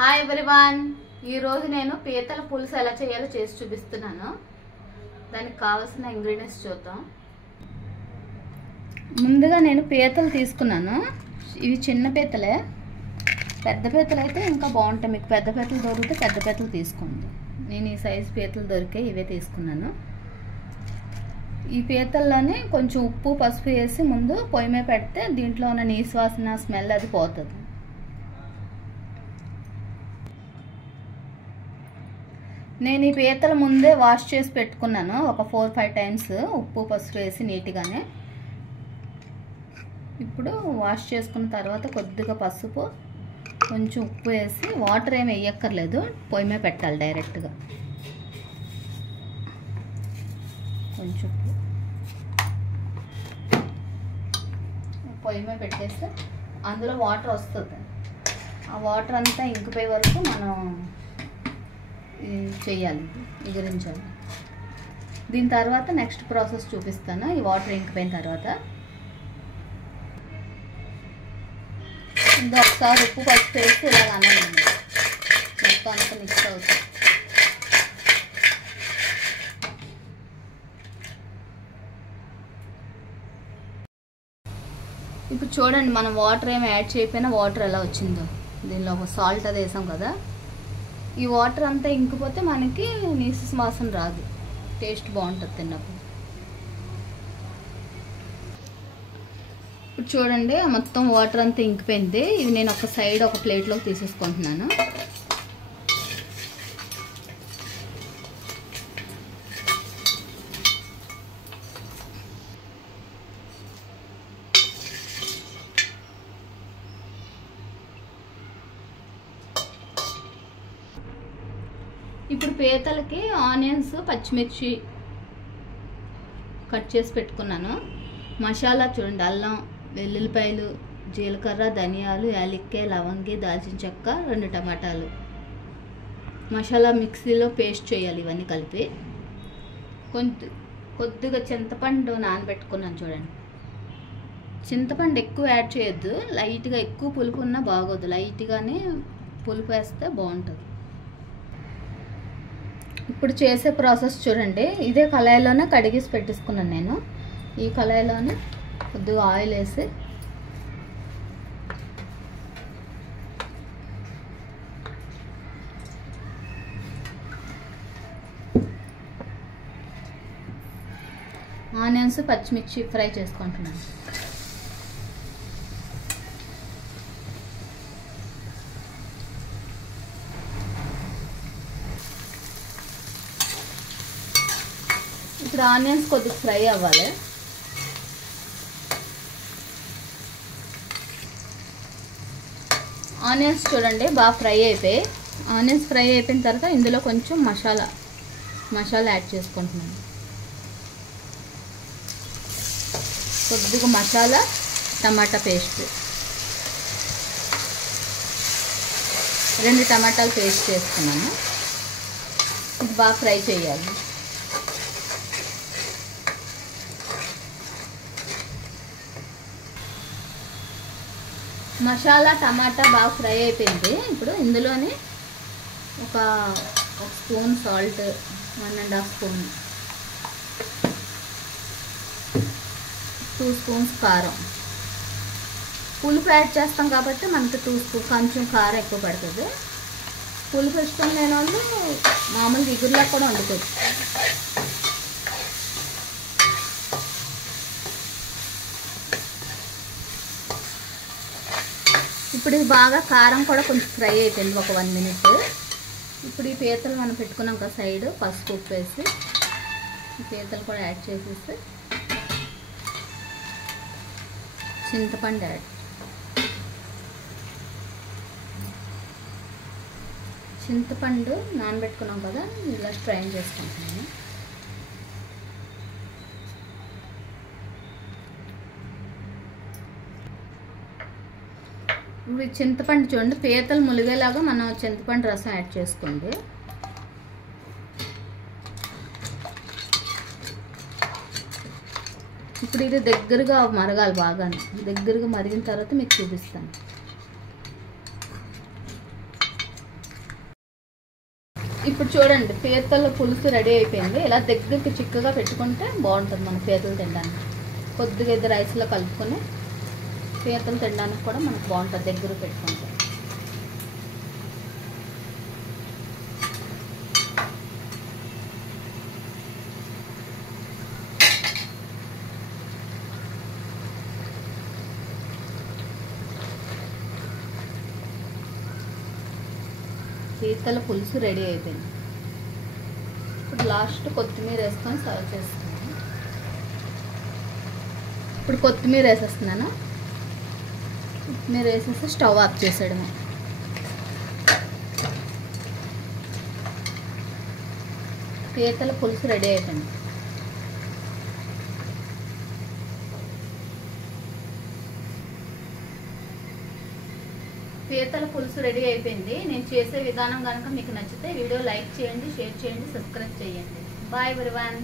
Hi everyone, ఈరోజు నేను పీతల పులుసు ఎలా చేయాలో చేసి చూపిస్తున్నాను. దానికి కావాల్సిన ఇంగ్రీడియంట్స్ చూద్దాం. ముందుగా నేను పీతలు తీసుకున్నాను. ఇవి చిన్న పీతలే. పెద్ద పీతలు అయితే ఇంకా బాగుంటాయి. మీకు పెద్ద పీతలు దొరికితే పెద్ద పీతలు తీసుకోండి. నేను ఈ సైజు పీతలు దొరికాయి, ఇవే తీసుకున్నాను. ఈ పీతల్లోనే కొంచెం ఉప్పు పసుపు వేసి ముందు పొయ్యి మీద పెడితే దీంట్లో ఉన్న నీసు వాసన స్మెల్ అది పోతుంది. నేను ఈ పీతలు ముందే వాష్ చేసి పెట్టుకున్నాను. ఒక 4-5 టైమ్స్ ఉప్పు పసుపు వేసి నీట్గానే. ఇప్పుడు వాష్ చేసుకున్న తర్వాత కొద్దిగా పసుపు కొంచెం ఉప్పు వేసి, వాటర్ ఏమి వేయక్కర్లేదు, పొయ్యి మీద పెట్టాలి డైరెక్ట్గా. కొంచెం పొయ్యి మీద పెట్టేస్తే అందులో వాటర్ వస్తుంది. ఆ వాటర్ అంతా ఇంకిపోయే వరకు మనం చేయాలి, ఎగిరించాలి. దీని తర్వాత నెక్స్ట్ ప్రాసెస్ చూపిస్తాను. ఈ వాటర్ ఇంకిపోయిన తర్వాత ఇందులో ఒకసారి ఉప్పు పసుపు వేసి ఇలాగ అన్నం మొత్తం అంతా మిక్స్ అవుతుంది. ఇప్పుడు చూడండి, మనం వాటర్ ఏమి యాడ్ చేయకపోయినా వాటర్ ఎలా వచ్చిందో. దీనిలో ఒక సాల్ట్ అది వేసాం కదా, ఈ వాటర్ అంతా ఇంకిపోతే మనకి నీసు వాసన రాదు, టేస్ట్ బాగుంటుంది తిన్నప్పుడు. ఇప్పుడు చూడండి, మొత్తం వాటర్ అంతా ఇంకిపోయింది. ఇవి నేను ఒక సైడ్ ఒక ప్లేట్లోకి తీసేసుకుంటున్నాను. ఇప్పుడు పీతలకి ఆనియన్స్ పచ్చిమిర్చి కట్ చేసి పెట్టుకున్నాను. మసాలా చూడండి, అల్లం వెల్లుల్లిపాయలు జీలకర్ర ధనియాలు యాలక్కాయ లవంగి దాల్చిన చెక్క 2 టమాటాలు మసాలా మిక్సీలో పేస్ట్ చేయాలి. ఇవన్నీ కలిపి కొద్దిగా చింతపండు నానబెట్టుకున్నాను. చూడండి, చింతపండు ఎక్కువ యాడ్ చేయొద్దు, లైట్గా. ఎక్కువ పులుపు ఉన్నా బాగోదు, లైట్గానే పులుపు వేస్తే బాగుంటుంది. ఇప్పుడు చేసే ప్రాసెస్ చూడండి, ఇదే కళాయిలోనే కడిగేసి పెట్టేసుకున్నాను నేను. ఈ కళాయిలోనే కొద్దిగా ఆయిల్ వేసి ఆనియన్స్ పచ్చిమిర్చి ఫ్రై చేసుకుంటున్నాను. ఇప్పుడు ఆనియన్స్ కొద్దిగా ఫ్రై అవ్వాలి. ఆనియన్స్ చూడండి బాగా ఫ్రై అయిపోయి. ఆనియన్స్ ఫ్రై అయిపోయిన తర్వాత ఇందులో కొంచెం మసాలా యాడ్ చేసుకుంటున్నాను. కొద్దిగా మసాలా టమాటా పేస్ట్, 2 టమాటాలు పేస్ట్ చేసుకున్నాను. ఇది బాగా ఫ్రై చేయాలి. మసాలా టమాటా బాగా ఫ్రై అయిపోయింది. ఇప్పుడు ఇందులోనే ఒక స్పూన్ సాల్ట్, 1.5 స్పూన్, 2 స్పూన్స్ కారం. పులుపు యాడ్ చేస్తాం కాబట్టి మనకి 2 స్పూన్ కొంచెం కారం ఎక్కువ పడుతుంది. పులుపు ఇష్టం లేని వాళ్ళు మామూలు ఇగురులా కూడా వండుకోవచ్చు. ఇప్పుడు ఇది బాగా కారం కూడా కొంచెం ఫ్రై అయిపోయింది, ఒక 1 మినిట్. ఇప్పుడు ఈ పీతలు మనం పెట్టుకున్నాం కదా సైడ్, పసుపు ఉప్పు వేసి ఈ పీతలు కూడా యాడ్ చేసేసి చింతపండు యాడ్, చింతపండు నానబెట్టుకున్నాం కదా, ఇలా స్ట్రైన్ చేసుకుంటున్నాను. ఇప్పుడు చింతపండు చూడండి, పీతలు ములిగేలాగా మనం చింతపండు రసం యాడ్ చేసుకోండి. ఇప్పుడు ఇది దగ్గరగా మరగాలి, బాగా దగ్గరగా మరిగిన తర్వాత మీకు చూపిస్తాను. ఇప్పుడు చూడండి, పీతల పులుసు రెడీ అయిపోయింది. ఇలా దగ్గరికి చిక్కగా పెట్టుకుంటే బాగుంటుంది మన పీతలు తినడానికి. కొద్దిగా ఇది రైస్లో కలుపుకొని పీతలు తినడానికి కూడా మనకు బాగుంటుంది దగ్గర పెట్టుకుంటే. పీతల పులుసు రెడీ అయిపోయింది. ఇప్పుడు లాస్ట్ కొత్తిమీర వేసుకొని సర్వ్ చేస్తున్నాను. ఇప్పుడు కొత్తిమీర వేసేస్తున్నాను. కొత్తిమీర వేసేసి స్టవ్ ఆఫ్ చేసేయడమే. పీతల పులుసు రెడీ అయిపోయింది. పీతల పులుసు రెడీ అయిపోయింది. నేను చేసే విధానం కనుక మీకు నచ్చితే వీడియో లైక్ చేయండి, షేర్ చేయండి, సబ్స్క్రైబ్ చేయండి. Bye everyone.